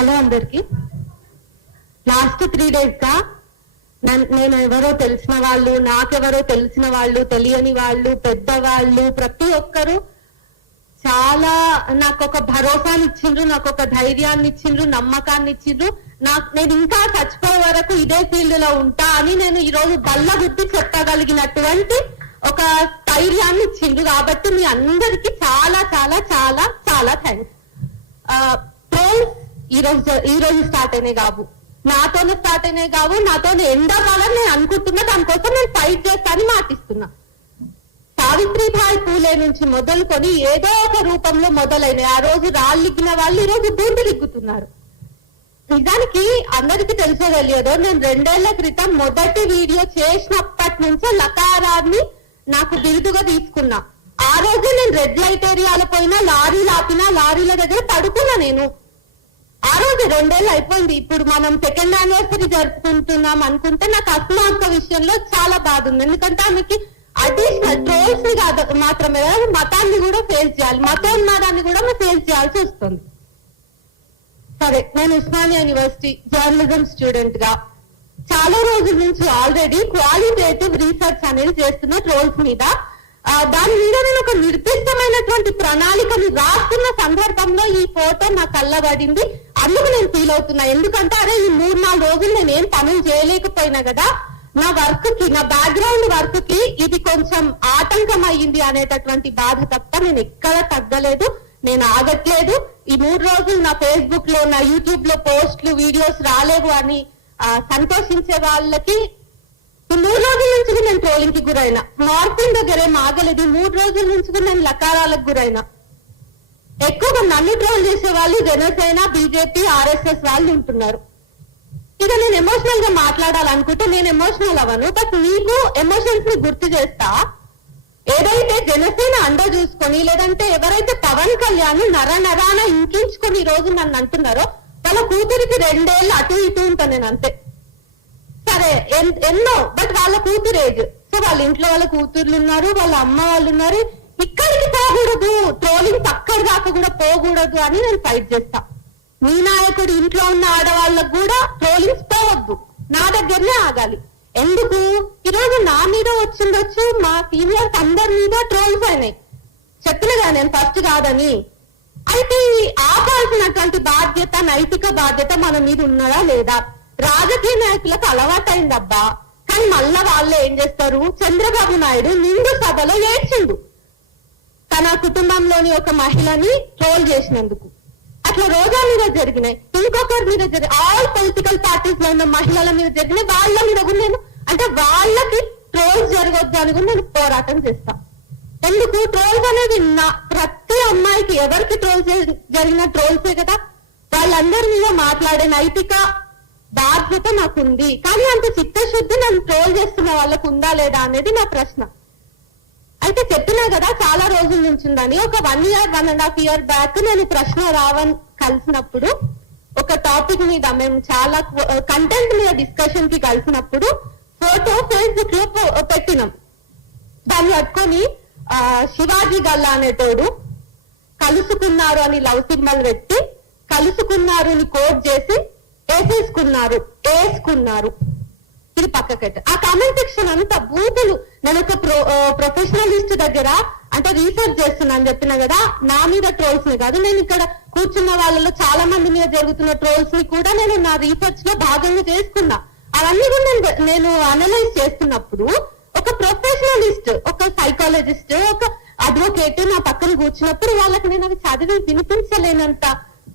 Hello అందరికి. Last 3 days గా నేను ఎవరో తెలిసిన వాళ్ళు, నాకెవరో తెలిసిన వాళ్ళు, తెలియని వాళ్ళు, పెద్దవాళ్ళు, ప్రతి ఒక్కరు చాలా నాకు ఒక భరోసాని ఇచ్చిండ్రు, నాకు ఒక ధైర్యాన్ని ఇచ్చిండ్రు, నమ్మకాన్ని ఇచ్చిండ్రు. నేను ఇంకా చచ్చిపోయే వరకు ఇదే ఫీల్డ్ లో ఉంటా అని నేను ఈ రోజు బల్ల బుద్ధి చెప్పగలిగినటువంటి ఒక ధైర్యాన్ని ఇచ్చిండ్రు. కాబట్టి మీ అందరికి చాలా చాలా చాలా చాలా థ్యాంక్స్. ట్రోల్స్ ఈ రోజు స్టార్ట్ అయినాయి కావు, నాతోనే స్టార్ట్ అయినాయి కావు, నాతోనే ఎండాకాలం నేను అనుకుంటున్నా, దానికోసం నేను ఫైట్ చేస్తానని మాటిస్తున్నా. సావిత్రిబాయి పూలే నుంచి మొదలుకొని ఏదో ఒక రూపంలో మొదలైనవి. ఆ రోజు రాళ్ళిగ్గిన వాళ్ళు ఈ రోజు బూందులిగ్గుతున్నారు. నిజానికి అందరికీ తెలుసో తెలియదో, నేను 2 ఏళ్ల క్రితం మొదటి వీడియో చేసినప్పటి నుంచే లకారాన్ని నాకు బిరుదుగా తీసుకున్నా. ఆ రోజు నేను రెడ్ లైట్ ఏరియాలో పోయినా, లారీలు ఆపినా, లారీల దగ్గర పడుకున్నా. నేను ఆ రోజు 2 ఏళ్ళు అయిపోయింది. ఇప్పుడు మనం 2nd anniversary జరుపుకుంటున్నాం అనుకుంటే నాకు అస్మాక విషయంలో చాలా బాధ ఉంది. ఎందుకంటే ఆమెకి అడిషనల్ ట్రోల్స్ ని కాదు మాత్రమే మతాన్ని కూడా ఫేస్ చేయాలి, మతోన్మాదాన్ని కూడా ఫేస్ చేయాల్సి వస్తుంది. సరే, నేను ఉస్మానియా యూనివర్సిటీ జర్నలిజం స్టూడెంట్ గా చాలా రోజుల నుంచి ఆల్రెడీ క్వాలిటేటివ్ రీసెర్చ్ అనేది చేస్తున్న ట్రోల్స్ మీద. దాని మీద నేను ఒక నిర్దిష్టమైనటువంటి ప్రణాళికను రాస్తున్న సందర్భంలో ఈ ఫోటో నా కళ్ళబడింది. అందుకు నేను ఫీల్ అవుతున్నా. ఎందుకంటే అరే ఈ 3-4 రోజులు నేను ఏం పనులు చేయలేకపోయినా కదా, నా వర్క్ కి, నా బ్యాక్గ్రౌండ్ వర్క్ కి ఇది కొంచెం ఆటంకం అయ్యింది అనేటటువంటి బాధ తప్ప నేను ఎక్కడ తగ్గలేదు, నేను ఆగట్లేదు. ఈ 3 రోజులు నా ఫేస్బుక్ లో, నా యూట్యూబ్ లో పోస్టులు, వీడియోస్ రాలేవు అని సంతోషించే వాళ్ళకి, ఈ 3 రోజుల నుంచి నేను ట్రోలింగ్ కి గురైనా. మార్పింగ్ దగ్గర ఏం ఆగలేదు. 3 రోజుల నుంచి నేను లకారాలకు గురైనా. ఎక్కువగా నన్ను ట్రోల్ చేసే వాళ్ళు జనసేన, బీజేపీ, ఆర్ఎస్ఎస్ వాళ్ళు ఉంటున్నారు. ఇక నేను ఎమోషనల్ గా మాట్లాడాలనుకుంటే నేను ఎమోషనల్ అవ్వను. బట్ మీకు ఎమోషన్స్ ని గుర్తు చేస్తా. ఏదైతే జనసేన అండ చూసుకొని, లేదంటే ఎవరైతే పవన్ కళ్యాణ్ నరాన ఇంకించుకొని ఈ రోజు నన్ను అంటున్నారో, వాళ్ళ కూతురికి 2 ఏళ్ళు అటు ఇటు ఉంటాను నేను, అంతే. సరే, ఎన్నో, బట్ వాళ్ళ కూతురు ఏజ్. సో వాళ్ళ ఇంట్లో వాళ్ళ కూతుర్లు ఉన్నారు, వాళ్ళ అమ్మ వాళ్ళు ఉన్నారు. ఇక్కడికి పోకూడదు, ట్రోలింగ్ అక్కడి దాకా కూడా పోకూడదు అని నేను ఫైట్ చేస్తా. మీ నాయకుడు ఇంట్లో ఉన్న ఆడవాళ్ళకు కూడా ట్రోలింగ్స్ పోవద్దు, నా దగ్గరనే ఆగాలి. ఎందుకు? ఈరోజు నా మీద వచ్చిండొచ్చు, మా సీనియర్స్ అందరి మీద ట్రోల్స్ అయినాయి. చెప్పినగా నేను ఫస్ట్ కాదని. అయితే ఆపాల్సినటువంటి బాధ్యత, నైతిక బాధ్యత మన మీద ఉన్నదా లేదా? రాజకీయ నాయకులకు అలవాటైందబ్బా. కానీ మళ్ళా వాళ్ళు ఏం చేస్తారు? చంద్రబాబు నాయుడు నిండు సభలో ఏడ్చిండు తన కుటుంబంలోని ఒక మహిళని ట్రోల్ చేసినందుకు. అట్లా రోజా మీద జరిగినాయి, ఇంకొకరి మీద జరిగినాయి, ఆల్ పొలిటికల్ పార్టీస్ లో ఉన్న మహిళల మీద జరిగినాయి. వాళ్ళ మీద కూడా నేను, అంటే వాళ్ళకి ట్రోల్స్ జరగొద్దు అని కూడా నేను పోరాటం చేస్తా. ఎందుకు? ట్రోల్స్ అనేది ప్రతి అమ్మాయికి, ఎవరికి ట్రోల్స్ జరిగిన ట్రోల్సే కదా. వాళ్ళందరి మీద మాట్లాడే నైతిక బాధ్యత నాకుంది. కానీ అంత చిత్తశుద్ధి నన్ను ట్రోల్ చేస్తున్న వాళ్ళకు ఉందా లేదా అనేది నా ప్రశ్న. అయితే చెప్పినా కదా చాలా రోజుల నుంచి ఉందని. ఒక 1 year 1.5 year బ్యాక్ నేను ప్రశ్న రావణ్ కలిసినప్పుడు ఒక టాపిక్ మీద, మేము చాలా కంటెంట్ మీద డిస్కషన్ కి కలిసినప్పుడు ఫోటో ఫేస్బుక్ లో పెట్టినాం. దాన్ని పట్టుకొని శివాజీ గల్లా అనేటోడు కలుసుకున్నారు అని లవ్ సింబల్ పెట్టి, కలుసుకున్నారు అని కోట్ చేసి వేసుకున్నారు ఇది పక్కకెట్ట. ఆ కామెంట్ సెక్షన్ అంతా బూతులు. నేను ఒక ప్రొఫెషనలిస్ట్ దగ్గర అంటే రీసెర్చ్ చేస్తున్నాను చెప్పిన కదా, నా మీద ట్రోల్స్ ని కాదు, నేను ఇక్కడ కూర్చున్న వాళ్ళలో చాలా మంది మీద జరుగుతున్న ట్రోల్స్ ని కూడా నేను నా రీసెర్చ్ లో భాగంగా చేసుకున్నా. అవన్నీ కూడా నేను అనలైజ్ చేస్తున్నప్పుడు ఒక ప్రొఫెషనలిస్ట్, ఒక సైకాలజిస్ట్, ఒక అడ్వకేట్ నా పక్కన కూర్చున్నప్పుడు వాళ్ళకి నేను అవి చదివి వినిపించలేనంత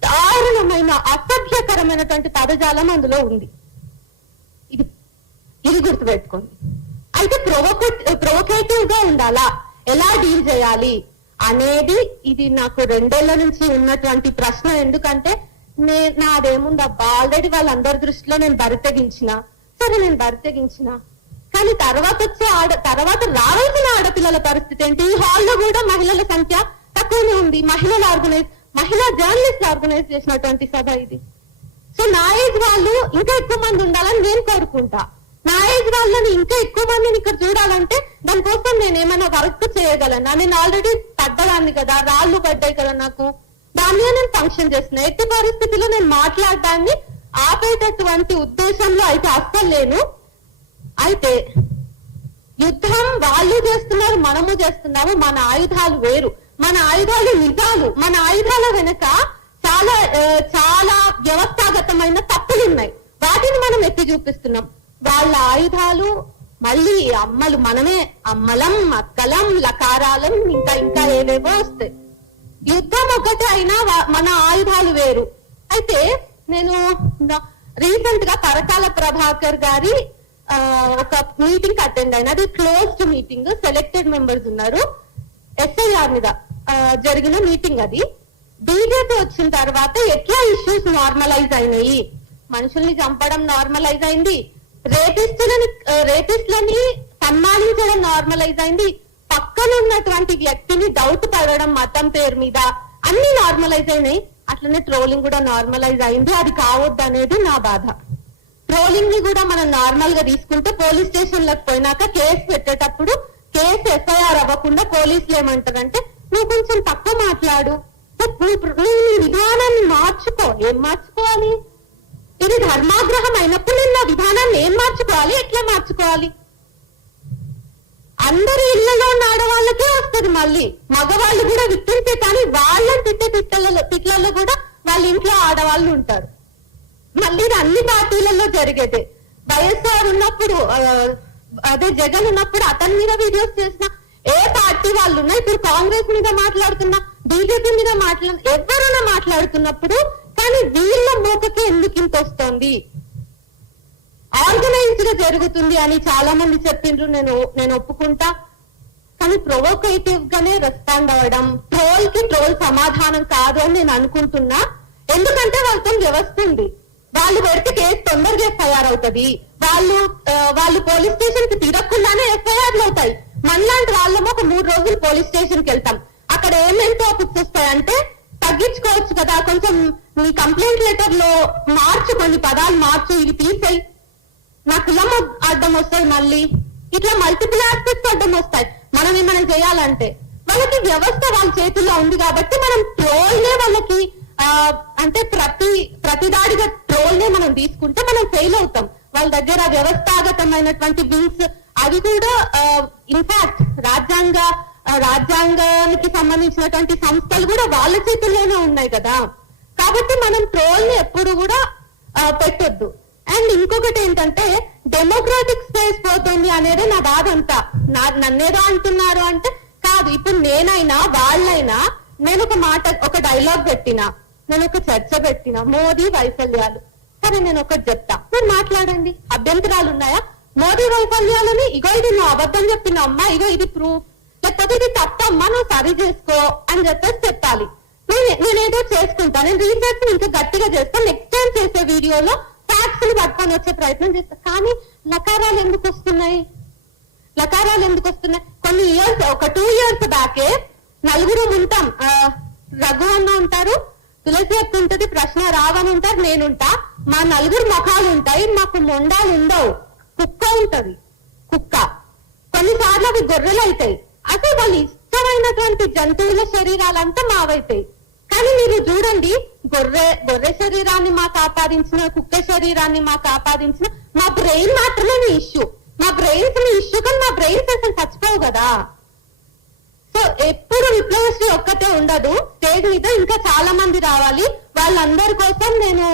దారుణమైన, అసభ్యకరమైనటువంటి పదజాలం అందులో ఉంది. ఇది గుర్తుపెట్టుకోండి. అయితే ప్రొవోకేటివ్ గా ఉండాలా, ఎలా డీల్ చేయాలి అనేది ఇది నాకు 2 ఏళ్ల నుంచి ఉన్నటువంటి ప్రశ్న. ఎందుకంటే నాదేముందబ్బా, ఆల్రెడీ వాళ్ళందరి దృష్టిలో నేను బరితెగించిన. సరే, నేను బరితెగించిన, కానీ తర్వాత రావాల్సిన ఆడపిల్లల పరిస్థితి ఏంటి? ఈ హాల్లో కూడా మహిళల సంఖ్య తక్కువనే ఉంది. మహిళా జర్నలిస్ట్ ఆర్గనైజ్ చేసినటువంటి సభ ఇది. సో నా ఏజ్ వాళ్ళు ఇంకా ఎక్కువ మంది ఉండాలని నేను కోరుకుంటా. నా ఏజ్ వాళ్ళని ఇంకా ఎక్కువ మందిని ఇక్కడ చూడాలంటే దానికోసం నేను ఏమైనా వర్క్ చేయగలనా? నేను ఆల్రెడీ పడ్డదాన్ని కదా, రాళ్ళు పడ్డాయి కదా నాకు. దాని మీద నేను ఫంక్షన్ చేస్తున్నా. ఎట్టి పరిస్థితుల్లో నేను మాట్లాడడాన్ని ఆపేటటువంటి ఉద్దేశంలో అయితే అస్సలు లేను. అయితే యుద్ధం వాళ్ళు చేస్తున్నారు, మనము చేస్తున్నాము. మన ఆయుధాలు వేరు, మన ఆయుధాలు నిజాలు. మన ఆయుధాల వెనుక చాలా చాలా వ్యవస్థాగతమైన తప్పులు ఉన్నాయి, వాటిని మనం ఎత్తి చూపిస్తున్నాం. వాళ్ళ ఆయుధాలు మళ్ళీ అమ్మలు మనమే, అమ్మలం, అక్కలం, లకారాలం, ఇంకా ఇంకా ఏవేవో వస్తాయి. యుద్ధం ఒకటే అయినా మన ఆయుధాలు వేరు. అయితే నేను రీసెంట్ గా పరకాల ప్రభాకర్ గారి ఒక మీటింగ్ అటెండ్ అయినా. అది క్లోజ్డ్ మీటింగ్, సెలెక్టెడ్ మెంబర్స్ ఉన్నారు. SIR మీద జరిగిన మీటింగ్ అది. బీజేపీ వచ్చిన తర్వాత ఎట్లా ఇష్యూస్ నార్మలైజ్ అయినాయి, మనుషుల్ని చంపడం నార్మలైజ్ అయింది, రేపిస్టులని సన్మానించడం నార్మలైజ్ అయింది, పక్కన ఉన్నటువంటి వ్యక్తిని డౌట్ పడడం మతం పేరు మీద, అన్ని నార్మలైజ్ అయినాయి. అట్లనే ట్రోలింగ్ కూడా నార్మలైజ్ అయింది. అది కావద్దు అనేది నా బాధ. ట్రోలింగ్ ని కూడా మనం నార్మల్ గా తీసుకుంటే పోలీస్ స్టేషన్ లకు పోయినాక కేసు పెట్టేటప్పుడు కేసు FIR అవ్వకుండా పోలీసులు ఏమంటారంటే, నువ్వు కొంచెం తక్కువ మాట్లాడు, నీ విధానాన్ని మార్చుకో. ఏం మార్చుకోవాలి? ఇది ధర్మాగ్రహం అయినప్పుడు నేను నా విధానాన్ని ఏం మార్చుకోవాలి, ఎట్లా మార్చుకోవాలి? అందరి ఇళ్లలో ఉన్న ఆడవాళ్ళకే వస్తుంది. మళ్ళీ మగవాళ్ళు కూడా విట్టించే, కానీ వాళ్ళని తిట్లలో కూడా వాళ్ళ ఇంట్లో ఆడవాళ్ళు ఉంటారు. మళ్ళీ ఇది అన్ని పార్టీలలో జరిగేదే. వైఎస్ఆర్ ఉన్నప్పుడు, అదే జగన్ ఉన్నప్పుడు అతని మీద వీడియోస్ చేసిన ఏ పార్టీ వాళ్ళు ఉన్నా, ఇప్పుడు కాంగ్రెస్ మీద మాట్లాడుతున్నా, బీజేపీ మీద ఎవరైనా మాట్లాడుతున్నప్పుడు, కానీ వీళ్ళ మోకకే ఎందుకు ఇంత వస్తుంది? ఆర్గనైజ్డ్ గా జరుగుతుంది అని చాలా మంది చెప్పిండ్రు, నేను ఒప్పుకుంటా. కానీ ప్రొవోకేటివ్ గానే రెస్పాండ్ అవ్వడం ట్రోల్ కి ట్రోల్ సమాధానం కాదు అని నేను అనుకుంటున్నా. ఎందుకంటే వాళ్ళతో వ్యవస్థ ఉంది. వాళ్ళు పెడితే కేసు తొందరగా FIR అవుతుంది. వాళ్ళు పోలీస్ స్టేషన్ కి తిరగకుండానే FIRలు అవుతాయి. మనలాంటి వాళ్ళము ఒక 3 రోజులు పోలీస్ స్టేషన్ కి వెళ్తాం. అక్కడ ఏమేమి టాపిక్స్ వస్తాయంటే, తగ్గించుకోవచ్చు కదా, కొంచెం మీ కంప్లైంట్ లెటర్ లో మార్చు, కొన్ని పదాలు మార్చు, ఇవి తీసేయి, నా కులం అడ్డం వస్తాయి, మళ్ళీ ఇట్లా మల్టిపుల్ ఆస్పెక్ట్స్ అడ్డం వస్తాయి. మనం ఏమైనా చేయాలంటే వాళ్ళకి వ్యవస్థ వాళ్ళ చేతుల్లో ఉంది కాబట్టి మనం ట్రోల్ నే వాళ్ళకి అంటే ప్రతిదాడిగా ట్రోల్ నే మనం తీసుకుంటే మనం ఫెయిల్ అవుతాం. వాళ్ళ దగ్గర వ్యవస్థాగతమైనటువంటి బిల్స్ అవి కూడా ఇన్ఫాక్ట్ రాజ్యాంగానికి సంబంధించినటువంటి సంస్థలు కూడా వాళ్ళ చేతుల్లోనే ఉన్నాయి కదా. కాబట్టి మనం ట్రోల్ ని ఎప్పుడు కూడా పెట్టొద్దు. అండ్ ఇంకొకటి ఏంటంటే, డెమోక్రాటిక్ స్పేస్ పోతుంది అనేది నా బాధ అంతా. నన్నేదో అంటున్నారు అంటే కాదు. ఇప్పుడు నేనైనా వాళ్ళైనా, నేను ఒక డైలాగ్ పెట్టినా, నేను ఒక చర్చ పెట్టినా, మోదీ వైఫల్యాలు, సరే నేను ఒకటి చెప్తా, మీరు మాట్లాడండి, అభ్యంతరాలు ఉన్నాయా? మోదీ వైఫల్యాలని, ఇగో ఇది నువ్వు అబద్ధం చెప్పిన అమ్మా, ఇగో ఇది ప్రూఫ్, లేకపోతే ఇది తప్పమ్మా, నువ్వు సరి చేసుకో అని చెప్పాలి. నేనేదో చేసుకుంటా, నేను రీసెర్చ్ ఇంకా గట్టిగా చేస్తాను. నెక్స్ట్ టైం చేసే వీడియోలో ఫ్యాక్ట్స్ ని పట్టుకొని వచ్చే ప్రయత్నం చేస్తా. కానీ లకారాలు ఎందుకు వస్తున్నాయి? కొన్ని ఇయర్స్, ఒక 2 years బ్యాకే నలుగురు ఉంటాం. రఘు అన్న ఉంటారు, తులసి అక్క ఉంటది, ప్రశ్న రావని ఉంటారు, నేనుంటా. మా నలుగురు ముఖాలు ఉంటాయి, మాకు మొండాలు ఉండవు. కుక్క ఉంటది, కుక్క. కొన్నిసార్లు అవి గొర్రెలు అవుతాయి. అసలు వాళ్ళు ఇష్టమైనటువంటి జంతువుల శరీరాలంతా మావైతాయి. కానీ మీరు చూడండి, గొర్రె శరీరాన్ని మాకు ఆపాదించిన, కుక్క శరీరాన్ని మాకు ఆపాదించిన, మా బ్రెయిన్ మాత్రమే మీ ఇష్యూ. మా బ్రెయిన్స్ మీ ఇష్యూ, కానీ మా బ్రెయిన్స్ అసలు చచ్చిపోవు కదా. సో ఎప్పుడు విప్లవశ్రీ ఒక్కటే ఉండదు, స్టేజ్ మీద ఇంకా చాలా మంది రావాలి. వాళ్ళందరి కోసం నేను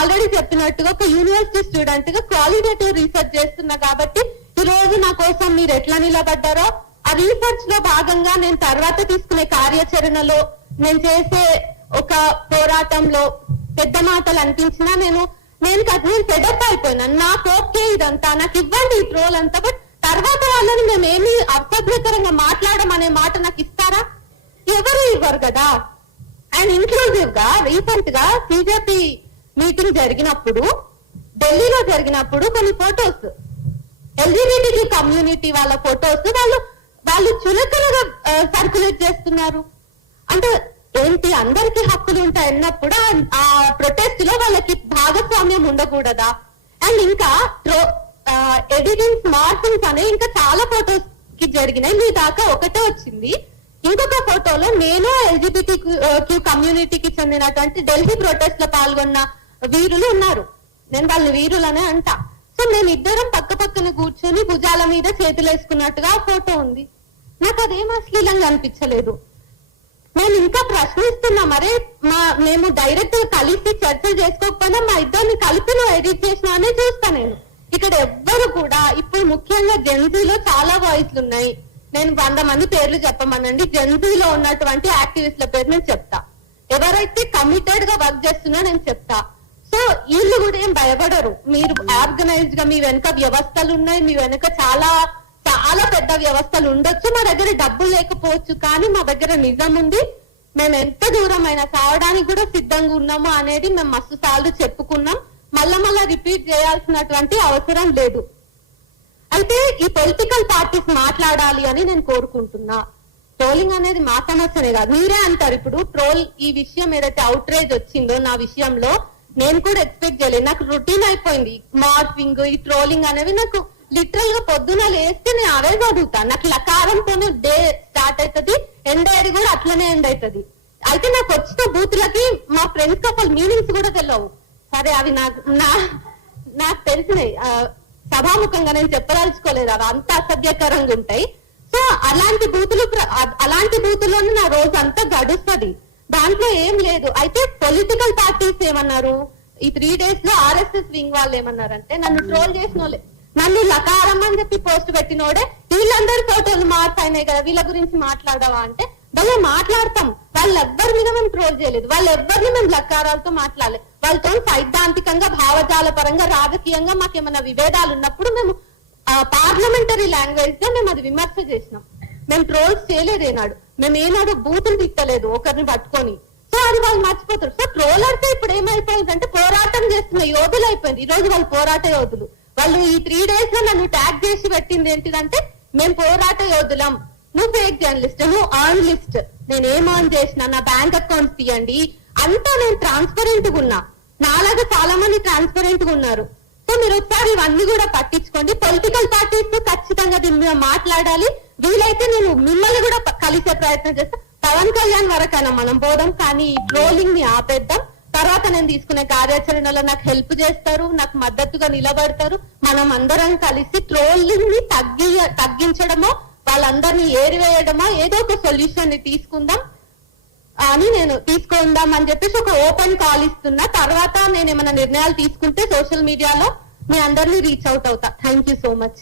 ఆల్రెడీ చెప్పినట్టుగా ఒక యూనివర్సిటీ స్టూడెంట్ గా క్వాలిటేటివ్ రీసెర్చ్ చేస్తున్నా. కాబట్టి ఈ రోజు నా కోసం మీరు ఎట్లా నిలబడ్డారో, ఆ రీసెర్చ్ లో భాగంగా నేను తర్వాత తీసుకునే కార్యాచరణలో, నేను చేసే ఒక పోరాటంలో పెద్ద మాటలు అనిపించినా నేను సెటప్ అయిపోయినాను. నాకు ఓకే ఇదంతా, నాకు ఇవ్వండి ఈ ట్రోల్ అంతా, బట్ తర్వాత వాళ్ళని మేమేమి అసభ్యకరంగా మాట్లాడడం అనే మాట నాకు ఇస్తారా? ఎవరు ఇవ్వరు కదా. అండ్ ఇంక్లూజివ్ గా రీసెంట్ గా బీజేపీ మీటింగ్ జరిగినప్పుడు, ఢిల్లీలో జరిగినప్పుడు కొన్ని ఫొటోస్, LGBT కమ్యూనిటీ వాళ్ళ ఫొటోస్ వాళ్ళు చులకనగా సర్క్యులేట్ చేస్తున్నారు. అంటే ఏంటి, అందరికీ హక్కులు ఉంటాయి అన్నప్పుడు ఆ ప్రొటెస్ట్ లో వాళ్ళకి భాగస్వామ్యం ఉండకూడదా? అండ్ ఇంకా ఎడిటింగ్, స్మార్టింగ్స్ అనే ఇంకా చాలా ఫొటోస్ కి జరిగినాయి. మీ దాకా ఒకటే వచ్చింది. ఇంకొక ఫోటోలో నేను ఎల్జిబిటి కమ్యూనిటీకి చెందినటువంటి ఢిల్లీ ప్రొటెస్ట్ లో పాల్గొన్న వీరులు ఉన్నారు. నేను వాళ్ళని వీరులనే అంటా. సో మేము ఇద్దరం పక్క పక్కన కూర్చొని భుజాల మీద చేతులు వేసుకున్నట్టుగా ఫోటో ఉంది. నాకు అదేం అశ్లీలంగా అనిపించలేదు. నేను ఇంకా ప్రశ్నిస్తున్నా, మరే మేము డైరెక్ట్ కలిసి చర్చలు చేసుకోకపోయినా మా ఇద్దరిని కలిపి నువ్వు ఎడిట్ చేసినా అనే చూస్తా నేను. ఇక్కడ ఎవ్వరు కూడా ఇప్పుడు ముఖ్యంగా జెన్జీలో చాలా వాయిస్లు ఉన్నాయి. నేను 100 మంది పేర్లు చెప్పమనండి. జెన్జీలో ఉన్నటువంటి యాక్టివిస్ట్ల పేరు నేను చెప్తా. ఎవరైతే కమిటెడ్ గా వర్క్ చేస్తున్నా నేను చెప్తా. సో వీళ్ళు కూడా ఏం భయపడరు. మీరు ఆర్గనైజ్డ్ గా మీ వెనక వ్యవస్థలు ఉన్నాయి, మీ వెనక చాలా చాలా పెద్ద వ్యవస్థలు ఉండొచ్చు. మా దగ్గర డబ్బులు లేకపోవచ్చు, కానీ మా దగ్గర నిజం ఉంది. మేము ఎంత దూరం అయినా సావడానికి కూడా సిద్ధంగా ఉన్నాము అనేది మేము మస్తు సార్లు చెప్పుకున్నాం. మళ్ళా రిపీట్ చేయాల్సినటువంటి అవసరం లేదు. అయితే ఈ పొలిటికల్ పార్టీస్ మాట్లాడాలి అని నేను కోరుకుంటున్నా. ట్రోలింగ్ అనేది మా సమస్యనే కాదు, మీరే అంటారు. ఇప్పుడు ట్రోల్ ఈ విషయం ఏదైతే అవుట్రేజ్ వచ్చిందో నా విషయంలో నేను కూడా ఎక్స్పెక్ట్ చేయలేదు. నాకు రొటీన్ అయిపోయింది మార్ఫింగ్, ఈ ట్రోలింగ్ అనేవి. నాకు లిటరల్ గా పొద్దున లేస్తే నేను అవే చదువుతాను. నాకు లకారంతోనే డే స్టార్ట్ అవుతుంది, ఎండ్ అయ్యేది కూడా అట్లనే ఎండ్ అవుతుంది. అయితే నాకు వచ్చిన బూతులకి మా ఫ్రెండ్స్ కపుల్ మీనింగ్స్ కూడా తెలియవు. సరే అవి నాకు తెలిసినాయి, సభాముఖంగా నేను చెప్పదలుచుకోలేదు, అవి అంత అసభ్యకరంగా ఉంటాయి. సో అలాంటి బూతుల్లోనే నా రోజు అంతా గడుస్తుంది. దాంట్లో ఏం లేదు. అయితే పొలిటికల్ పార్టీస్ ఏమన్నారు, ఈ 3 days లో ఆర్ఎస్ఎస్ వింగ్ వాళ్ళు ఏమన్నారంటే, నన్ను ట్రోల్ చేసిన వాళ్ళే, నన్ను లకారం అని చెప్పి పోస్ట్ పెట్టినోడే వీళ్ళందరి ఫోటోలు మార్చైనాయి కదా, వీళ్ళ గురించి మాట్లాడవా అంటే భలే మాట్లాడతాం. వాళ్ళెవ్వరి మీద మేము ట్రోల్ చేయలేదు, వాళ్ళెవ్వరిని మేము లకారాలతో మాట్లాడలేదు. వాళ్ళతో సైద్ధాంతికంగా, భావజాల పరంగా, రాజకీయంగా మాకేమైనా విభేదాలు ఉన్నప్పుడు మేము పార్లమెంటరీ లాంగ్వేజ్ గా మేము అది విమర్శ చేసినాం. మేము ట్రోల్స్ చేయలేదు ఏనాడు, మేము ఏనాడు బూతులు తిట్టలేదు ఒకరిని పట్టుకొని. సో అది వాళ్ళు మర్చిపోతారు. సో ట్రోలర్స్ ఇప్పుడు ఏమైపోయింది అంటే పోరాటం చేస్తున్న యోధులు అయిపోయింది. ఈ రోజు వాళ్ళు పోరాట యోధులు. వాళ్ళు ఈ 3 days లో నన్ను ట్యాగ్ చేసి పెట్టింది ఏంటిదంటే, మేము పోరాట యోధులం, నువ్వు ఫేక్ జర్నలిస్ట్, నువ్వు ఆన్ లిస్ట్. నేను ఏం ఆన్ చేసినా, నా బ్యాంక్ అకౌంట్స్ తీయండి, అంతా నేను ట్రాన్స్పరెంట్ గా ఉన్నా. నాలాగా చాలా మంది ట్రాన్స్పరెంట్ గా ఉన్నారు. సో మీరు ఒకసారి ఇవన్నీ కూడా పట్టించుకోండి. పొలిటికల్ పార్టీస్ తో ఖచ్చితంగా దీని మీద మాట్లాడాలి. వీలైతే నేను మిమ్మల్ని కూడా కలిసే ప్రయత్నం చేస్తా. పవన్ కళ్యాణ్ వరకైనా మనం పోదాం, కానీ ఈ ట్రోలింగ్ ని ఆపేద్దాం. తర్వాత నేను తీసుకునే కార్యాచరణలో నాకు హెల్ప్ చేస్తారు, నాకు మద్దతుగా నిలబడతారు. మనం అందరం కలిసి ట్రోలింగ్ ని తగ్గించడమో, వాళ్ళందరినీ ఏరివేయడమో, ఏదో ఒక సొల్యూషన్ ని తీసుకుందాం అని చెప్పేసి ఒక ఓపెన్ కాల్ ఇస్తున్నా. తర్వాత నేను ఏమైనా నిర్ణయాలు తీసుకుంటే సోషల్ మీడియాలో మీ అందరినీ రీచ్ అవుట్ అవుతా. Thank you so much.